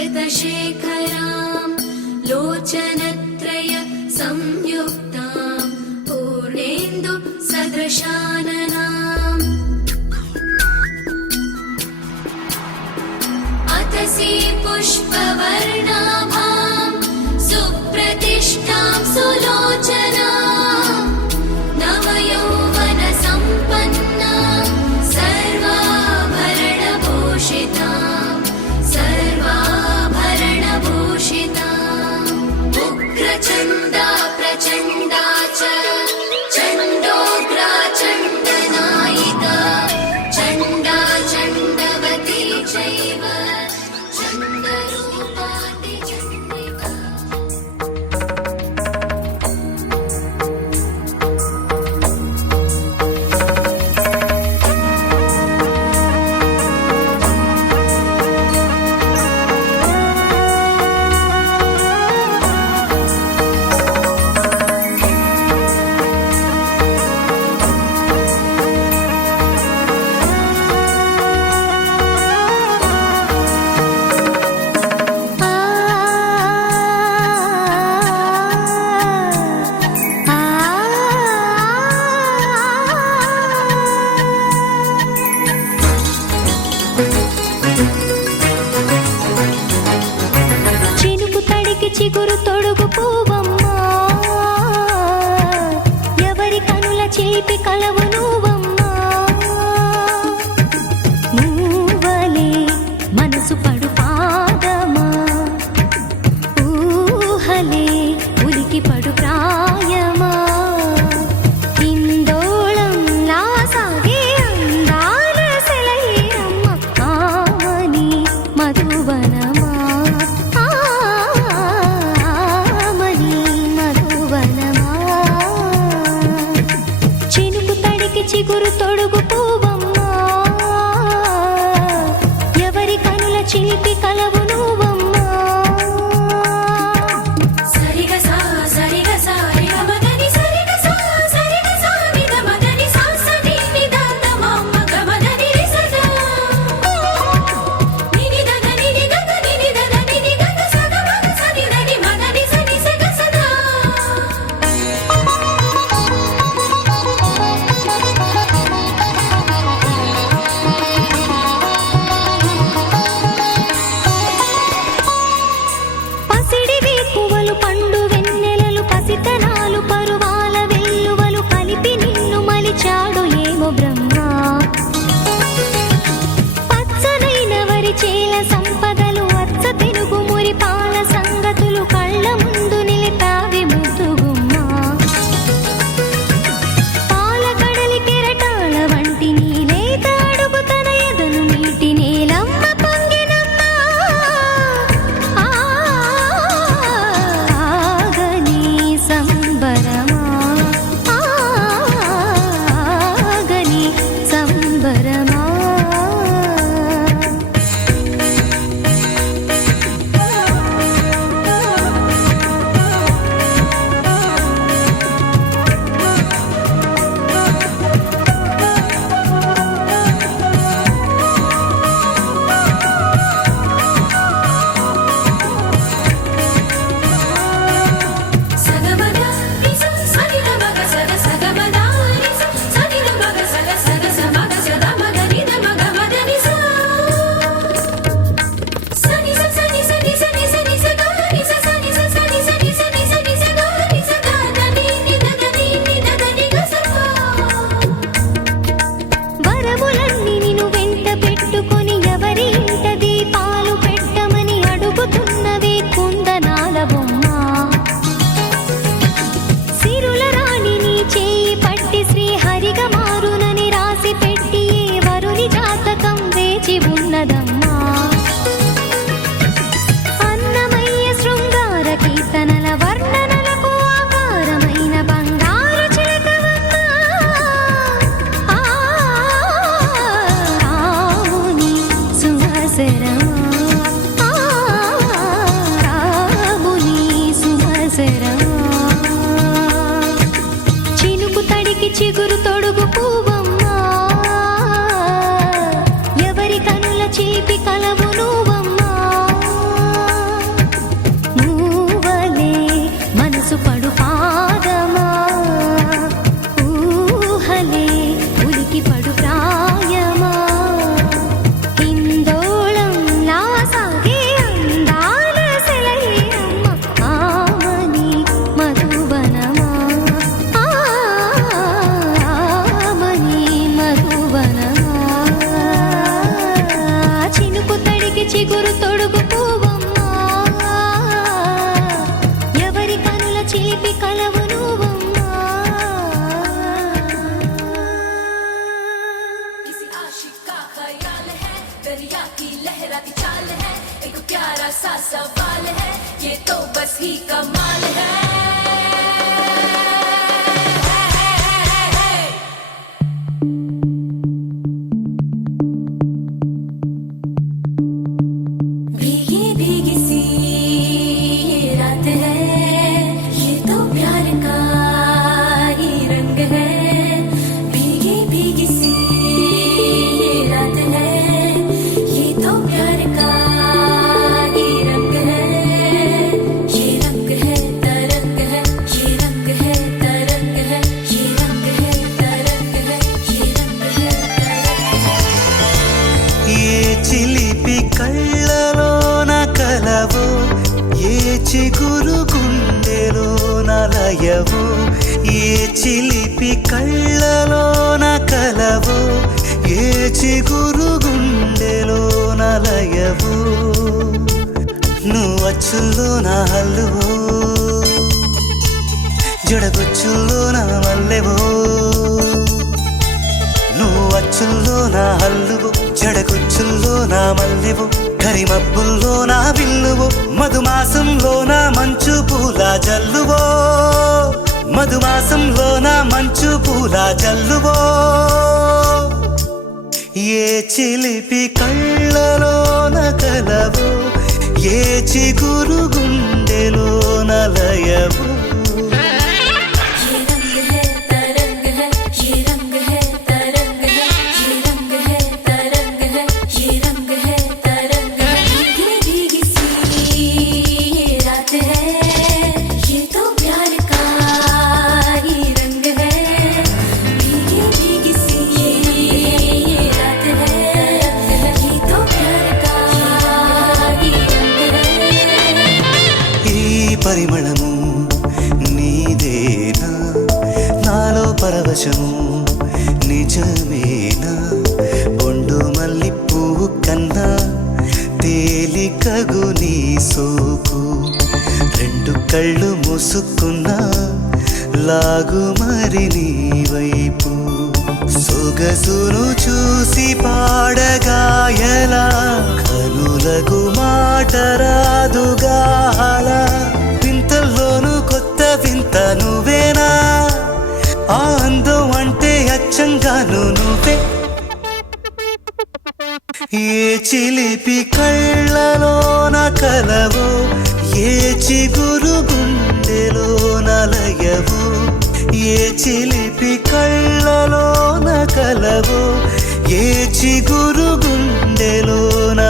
कृतशेखरां लोचनत्रय संयुक्तां पूर्णेन्दु सदृशाननाम् अतसी पुष्पवर्णाभां सुप्रतिष्ठां सुलोचनां नवयौवनसम्पन्ना उग्रचण्डा प्रचण्डा च चण्डोग्रा चण्डनायिका चण्डा चण्डवती चैव चण्डरूपाति चण्डिका। చిగురు తొడుగు పూవమ్మా ఎవరి కనుల చేపి కలవు నువ్వమ్మా నువ్వలే మనసు పడు పాదమా ఊహలే ఉలికి పడు ప్రాయమా ఇందోళంలా సాగే అందాల సెలయేరమ్మ ఆమని మధువనమా ఆమని सा सवाल है, ये तो बस ही कमाल है। भीगी भीगी सी ये रात है, ये तो प्यार का ही रंग है। भीगी भीगी सी ये रात है, ये तो प्यार का ही रंग है। ये रंग है तरंग है, ये रंग है तरंग है, ये रंग है तरंग है, ये रंग है तरंग है। ఏ చిలిపి కళ్ళలోన కలవో, ఏ చిగురు గుండెలోన లయవో. ఏ చిలిపి కళ్ళలోన కలవో, ఏ చిగురు గుండెలోన లయవో. నువ్వు అచ్చుల్లో నా హల్లువో, జడగుచ్చుల్లో నా మల్లెవో. నువ్వు అచ్చుల్లో నా హల్లువో, జడగుచ్చుల్లో నా మల్లెవో. కరిమబ్బుల్లో నా విల్లువో, మధుమాసంలో నా మంచు పూల జల్లువో. మధుమాసంలో నా మంచు పూల జల్లువో. ఏ చిలిపి కళ్ళలోన కలవో, ఏ చిగురు గుండెలోన లయవో. ये रंग है तरंग है, ये रंग है तरंग है, ये रंग है तरंग है, ये रंग है तरंग है। भीगी भीगी सी ये रात है, ये तो प्यार का ही रंग है। भीगी भीगी सी ये रात है, ये तो प्यार का ही रंग है। ఈ పరిమళము నీదేనా, నాలో పరవశము నిజమేనా. బొండు మల్లి పువ్వు కన్నా తేలికగు నీ సోకు. రెండు కళ్ళు మూసుకున్నా లాగు మరి నీ వైపు. సొగసును చూసి పాడగాయలా, కనులకు మాట రాదుగాలా. వింతల్లోనూ కొత్త వింత నువ్వేనా, ఆ అందం అంటే అచ్చంగాను నువ్వే. ఏ చిలిపి కళ్ళలోన కలవో, ఏ చిగురు గుండెలోన లయవో. ఏ చిలిపి కళ్ళలోన కలవో, ఏ చిగురు గుండెలోన.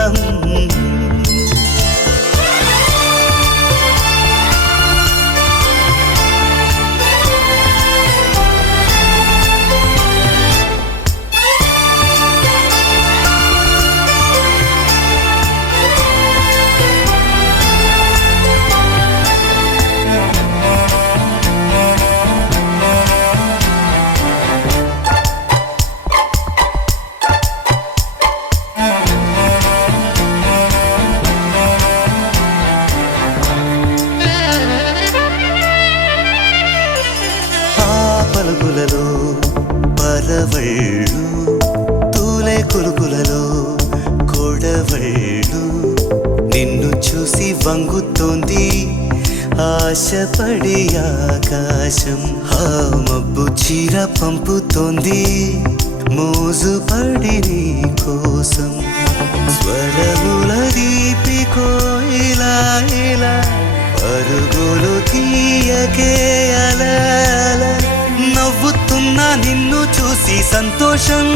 పలుకులలో పరవళ్ళు, తూలే కులుకులలో కొడవళ్ళు. నిన్ను చూసి వంగుతోంది ఆశపడి ఆకాశం. ఆ మబ్బు చీర పంపుతోంది మోజుపడి నీ కోసం. స్వరముల దీపి కోయిలా ఇలా పరుగులు తీయకే అలా. నవ్వుతున్నా నిన్ను చూసి సంతోషం,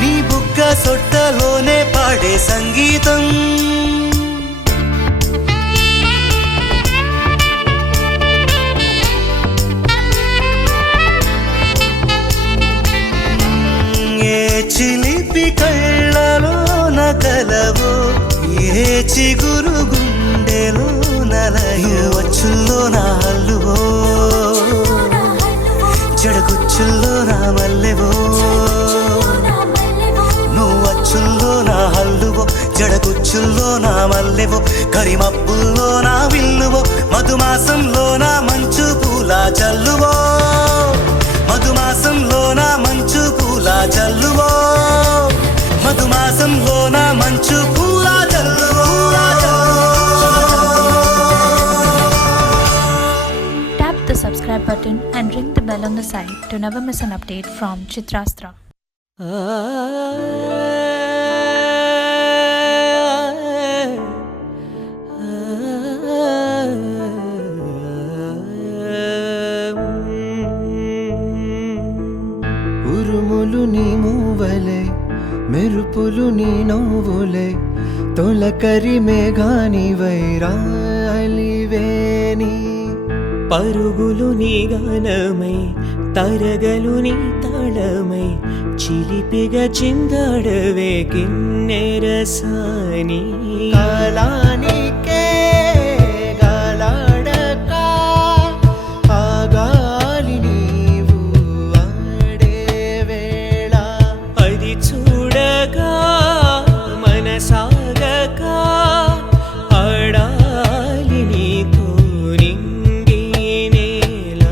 నీ బుగ్గ సొట్టలోనే పాడే సంగీతం. ఏ చిలిపి కళ్ళలోన కలవో, ఏ చిగురు గుండెలోన లయవో. అచ్చుల్లో నా హల్లువో, జడగుచ్చుల్లో నా మల్లెవో. నువ్వు అచ్చుల్లో నా హల్లువో, జడగుచ్చుల్లో నా మల్లెవో. కరిమబ్బుల్లో నా విల్లువో, మధుమాసంలో నా మంచు పూల జల్లువో. మధుమాసంలో నా మంచు పూల జల్లువో. మధుమాసంలో నా మంచు పూల జల్లువో. bell on the side to never miss an update from Chitrastra. ఉరుములు నీ మూవలే మెరుపులు నీ నవ్వులే తొలకరి మేఘాని వైరాలివేని పరుగులు నీ గానమై తరగలు నీ తాళమై చిలిపిగా చిందాడవే కిన్నెరసాని కాలానికే గాలాడక ఆ గాలి నీవు ఆడే వేళ అది చూడగా మనసాగక ఆడాలి నీతో నింగి నేల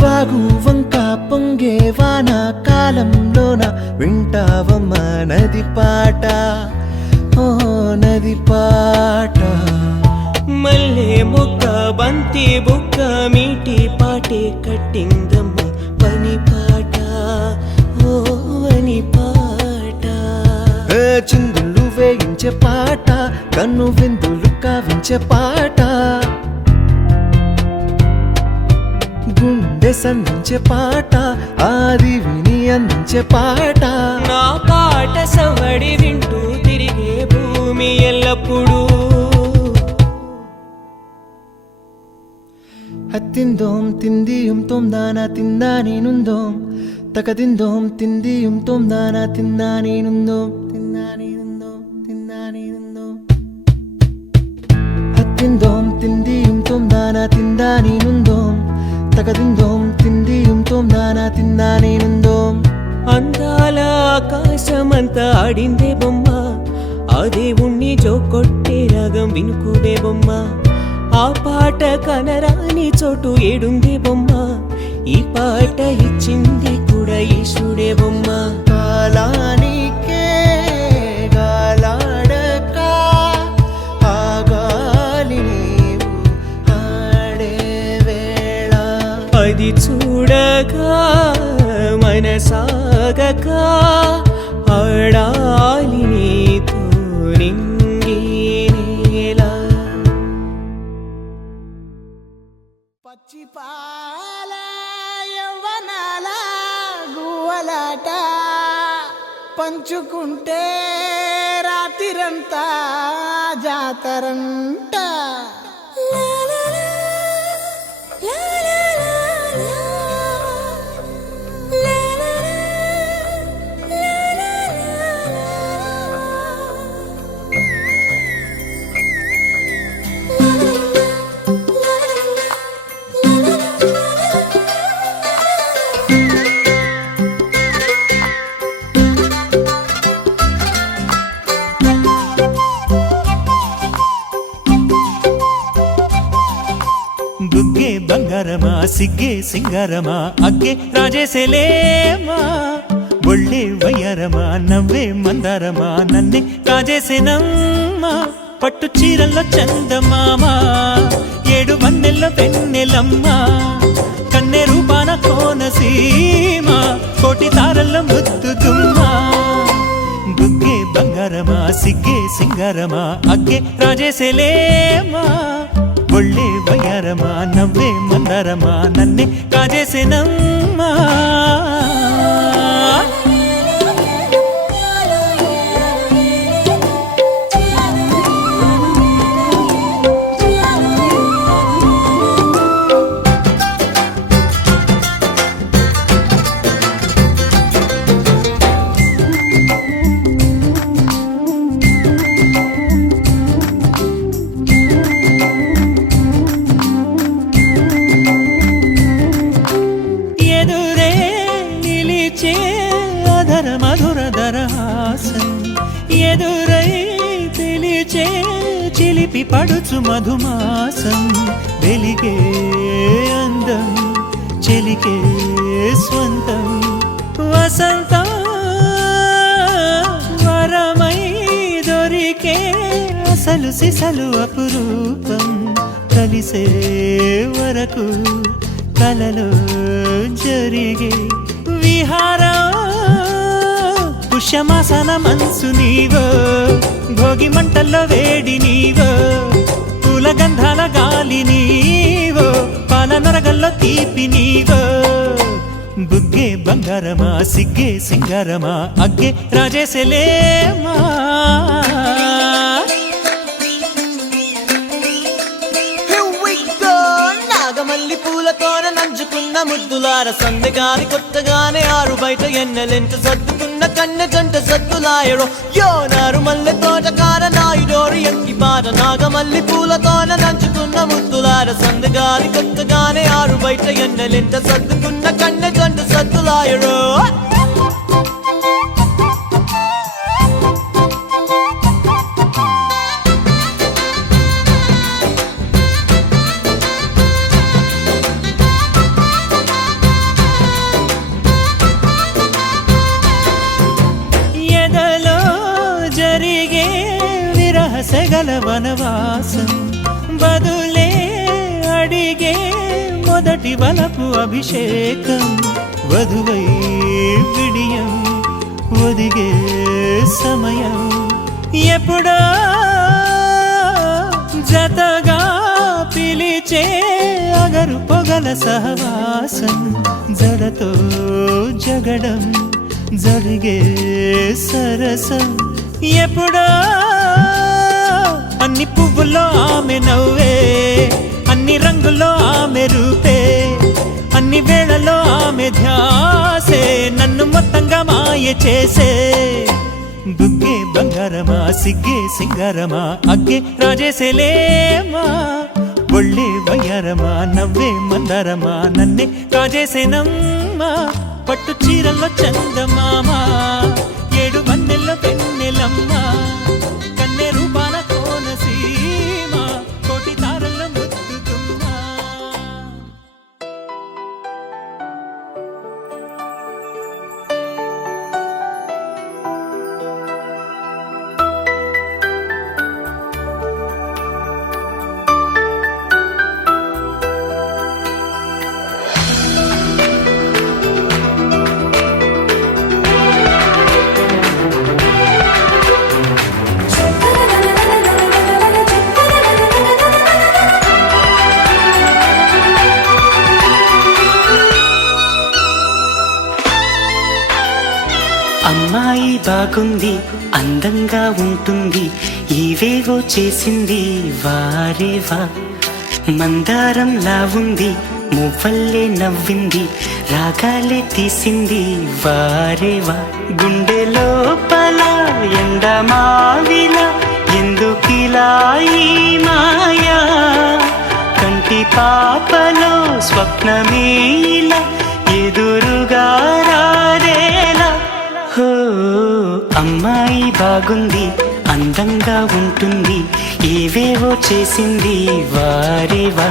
వాగు వంక పొంగే వాన కాలంలోన వింటావమ్మ నది పాట ఓ నది పాట మల్లె మొక్క బంతి బుక్క మీటి పాటే కట్టిందమ్మ పని పాట ఓ అని పాట చిందులు వేయించే పాట కన్ను విందులు కావించే పాట గుండె సంధించే పాట ఆది విని అందించే పాట నా పాట సవడి వింటూ తిరిగే భూమి ఎల్లప్పుడూ హత్తిందోం తిందియుం తొందానా తిందా నేనుందోం తకదిందోం తిందియుం తొందానా తిందా నేనుందోం తిందా నేనుందోం తిందా నేనుందోం హత్తిందోం తిందియుం తొందానా తిందా నేనుందోం తకదిందోం తిందియుం తొందానా తిందా నేనుందోం అందాల ఆకాశమంతా ఆడిందే బొమ్మ ఆ దేవుణ్ణి జోకొట్టే రాగం వినుకువే బొమ్మ ఆ పాట కనరాని చోటు ఏడుందే బొమ్మ ఈ పాట ఇచ్చింది కూడా ఈశుడే బొమ్మ కాలానికే గాలాడక ఆ గాలి నీవు ఆడే వేళ అది చూడగా మనసాగక ఆడాలి నీతో నింగి నేల పచ్చి పాల యవ్వనాల గువ్వలాట పంచుకుంటే రాత్రిరంతా జాతరంట బుగ్గే బంగారమా సిగ్గే సింగారమా అగ్గే రాజేసేలేమా ఒళ్ళే వయ్యారమా నవ్వే మందారమా నన్నే కాజేసేనమ్మా పట్టు చీరల్లో చందమామా ఏడు వన్నెల్లో వెన్నెలమ్మా కన్నె రూపాన కోనసీమా కోటి తారల్లో ముద్దుదుమ్మా బుగ్గే బంగారమా సిగ్గే సింగారమా అగ్గే రాజేసేలేమా ఒళ్ళే వయ్యారమా నవ్వే మందారమా నన్నే కాజేసేనమ్మా మధుర దరహాసం ఎదురై పిలిచే చిలి వెలితి పడుచు మధుమాసం వెలిగే అందం చెలికే స్వంతం వసంతం వరమై దొరికే అసలు సిసలు అపురూపం కలిసే వరకు కలలో జరిగే విహారం పుష్యమాసన మనసు నీవో భోగి మంటల్లో వేడి నీవో పూల గంధాల గాలి నీవో పాల నరగల్లో తీపి నీవో బుగ్గే బంగారమా సిగ్గే సింగారమా అగ్గే రాజేసలేమా నాగమల్లి పూలతోన నంచుకున్న ముద్దులార సందగాని కొత్తగానే ఆరు బయట ఎన్నెలెంట సర్దుకున్న కన్నె జంట సద్దులాయడో యోనారు మల్లె తోటకార నాయుడోరు ఎంకి పాట నాగమల్లి పూలతోన నంచుకున్న ముద్దులార సందగాని కొత్తగానే ఆరు బయట ఎన్నెలెంట సర్దుకున్న కన్నె జంట సద్దులాయడో సెగల వనవాసం బదులే అడిగే మొదటి వలపు అభిషేకం వధువై విడియం ఒదిగే సమయం ఎప్పుడో జతగా పిలిచే అగరు పొగల సహవాసం జడతో జగడం జరిగే సరసం ఎప్పుడో అన్ని పువ్వుల్లో ఆమె నవ్వే అన్ని రంగుల్లో ఆమె రూపే అన్ని వేళల్లో ఆమె ధ్యాసే నన్ను మొత్తంగా మాయ చేసే బుగ్గే బంగారమా సిగ్గే సింగారమా అగ్గే రాజేసేలేమా ఒళ్ళే వయ్యారమా నవ్వే మందారమా నన్నే కాజేసేనమ్మా పట్టు చీరల్లో చందమామా ఏడు వన్నెల్లో పెన్నెలమ్మా కన్నె రూపాన కోనసీమ కోటి తారల్లో ముద్దుతుమ్మా అమ్మాయి బాగుంది అందంగా ఉంటుంది ఏవేవో చేసింది వారేవా మందారంలా ఉంది మువ్వల్లే నవ్వింది రాగాలే తీసింది వారేవా గుండె లోపల ఎండమావిలా ఎందుకిలా ఈ మాయా కంటి పాపలో స్వప్నమేలా ఎదురుగా రాదేలా అమ్మాయి బాగుంది అందంగా ఉంటుంది ఏవేవో చేసింది వారేవా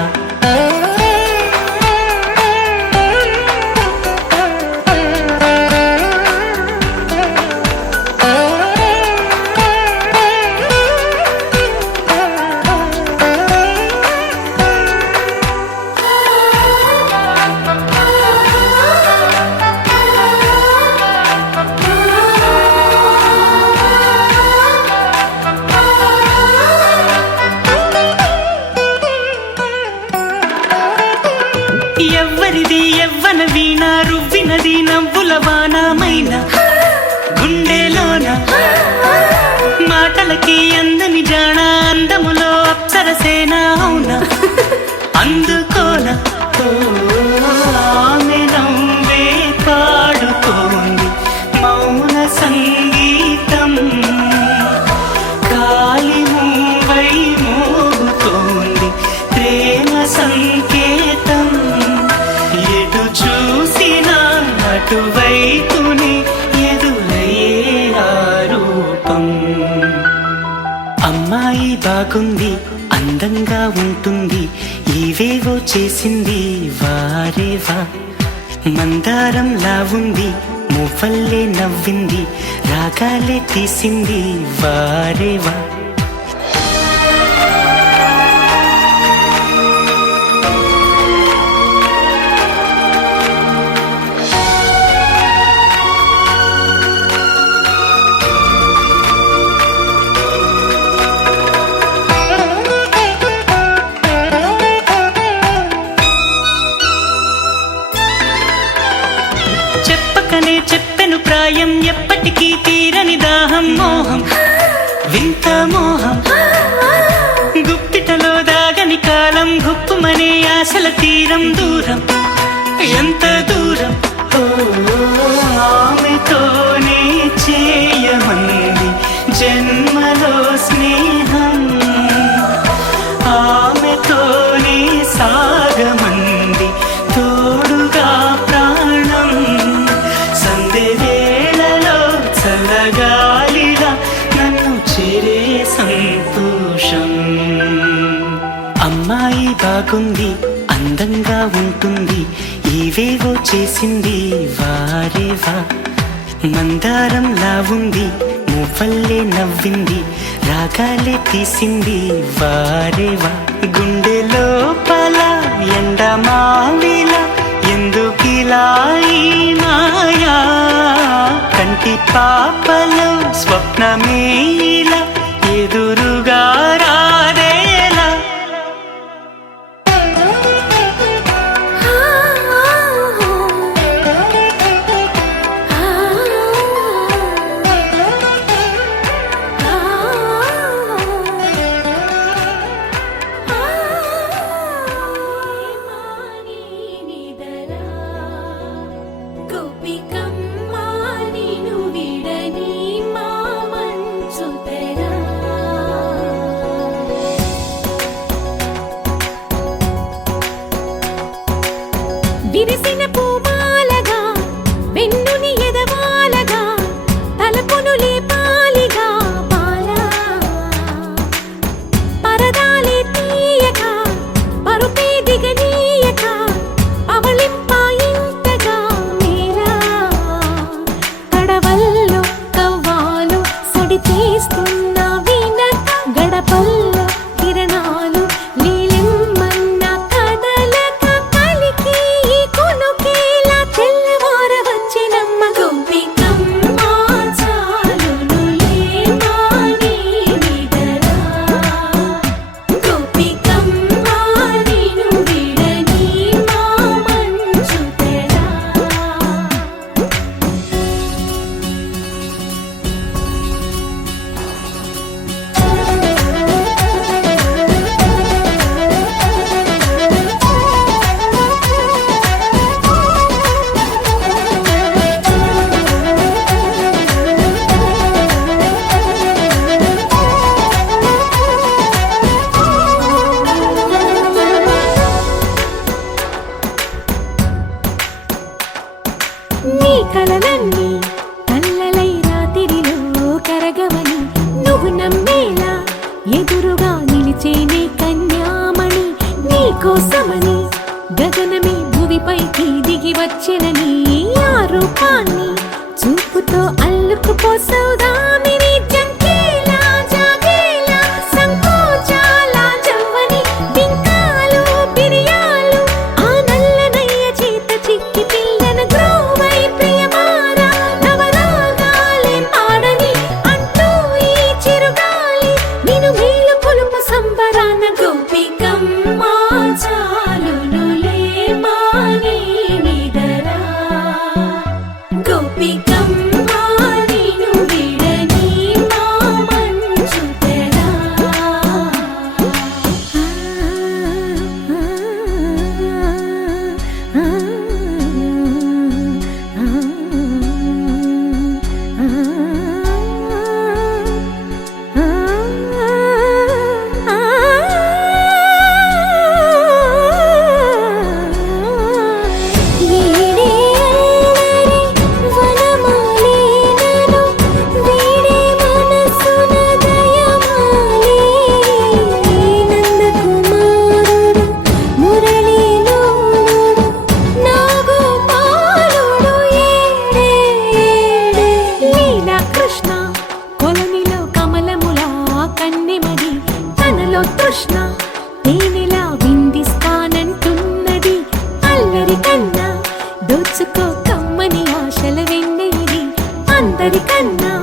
ఎవ్వరిది ఎవ్వన వీణ రువ్వినది నవ్వుల వానమైన గుండెలోన మాటలకి అందని జాణ అందములో అప్సరసేన అవునా అందుకోన ఆమె నవ్వే పాడుతోంది మౌన సంగీతం కాలి మూవై మోగుతోంది ప్రేమ సంకేతం ఎటు చూసినా అటువైపుని ఎదురయ్యే చేసింది వారేవా మందారంలా ఉంది మువ్వల్లే నవ్వింది రాగాలే తీసింది వారేవా చెప్పెను ప్రాయం ఎప్పటికీ తీరని దాహం మోహం వింత మోహం గుప్పిటలో దాగని కాలం గుప్పుమనే ఆశల తీరం దూరం ఎంత దూరం ఆమెతోనే చేయమంది జన్మలో స్నేహం ఆమెతోనే సాగమంది తోడుగా ప్రాణం సందేవేళలో చల్లగాలిలా నన్ను చేరే సంతోషం అమ్మాయి బాగుంది అందంగా ఉంటుంది ఏవేవో చేసింది వారేవా మందారంలా ఉంది మువ్వల్లే నవ్వింది రాగాలే తీసింది వారేవా గుండె లోపల ఎండమావిలా ఎందుకిలా ఈ మాయా కంటి పాపలో స్వప్నమేలా ఎదురుగా రాదేలా విరిసిన పూమాలగా వెన్నుని ఎదవాలగా తలపును లేపాలిగా బాలా పరదాలే తీయక పరుపే దిగనీయక అవళింపాయింతగా మేరా తడవల్లో కవ్వాలు సడి చేస్తున్న వినక గడపల్లో కిరణాలు నీలిమ్మన్న కదలక కలికి కొనుకేలా తెల్లవార వచ్చినమ్మ గోపికమ్మ చాలునులే మాని నిదరా గోపికమ్మ నిను విడని మా మంచు తెరా నీ కలలన్నీ కల్లలై రాత్రిలో కరగవని నువ్వు నమ్మేలా ఎదురుగా నిలిచేనే కన్యామణి నీ కోసమని గగనమే భువిపైకి దిగి వచ్చెనని ఆ రూపాన్ని చూపుతో అల్లుకుపోసౌదామిని జంకేలా జాగేలా సంకోచాల జవ్వని బింకాలు బిరియాలు ఆ నల్లనయ్య చేత చిక్కి పిల్లన గ్రోవై ప్రియమారా నవరాగాలే పాడని అంటూ ఈ చిరుగాలి నిన్ను మేలు కొలుపు సంబరాన గోపికమ్మ చాలునులే మాని నిదరా గోపికమ్మ నిను విడని కన్నా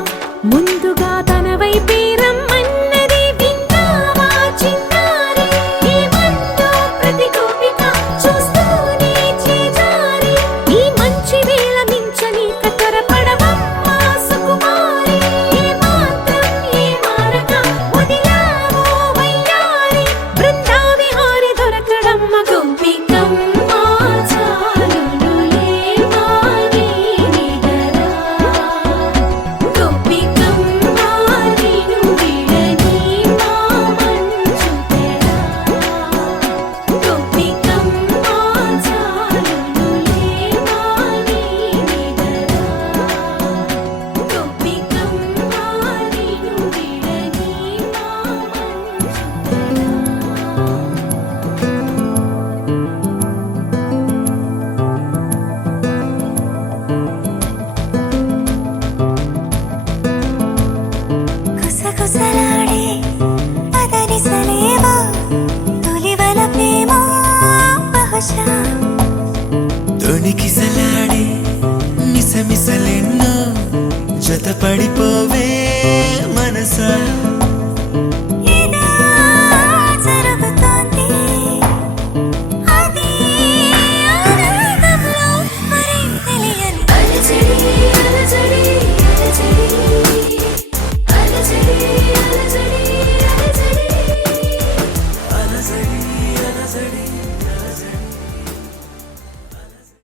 ముందుగా తన వైపే రమ్మన్నది విన్నావా చిన్నారి ఏమందో ప్రతి గోపిక చూస్తూనే చేజారి ఈ మంచి వేళ మించని కతరపడవమ్మా సుకుమారి ఏ మాత్రం ఏ మారక వదిలావో వయ్యారి బృందావిహారి దొరకడమ్మ గోపికమ్మ చాలునులే మాని నిదరా గోపికమ్మ నిను విడని మా మంచు తెరా గోపికమ్మ చాలునులే మాని నిదరా గోపికమ్మ నిను విడని మా మంచు తెరా గుసగుసలాడే పదనిసలేవో తొలివల ప్రేమ బహుశా తొణికిసలాడే మిసమిసలెన్నో జత పడిపోవే మనసా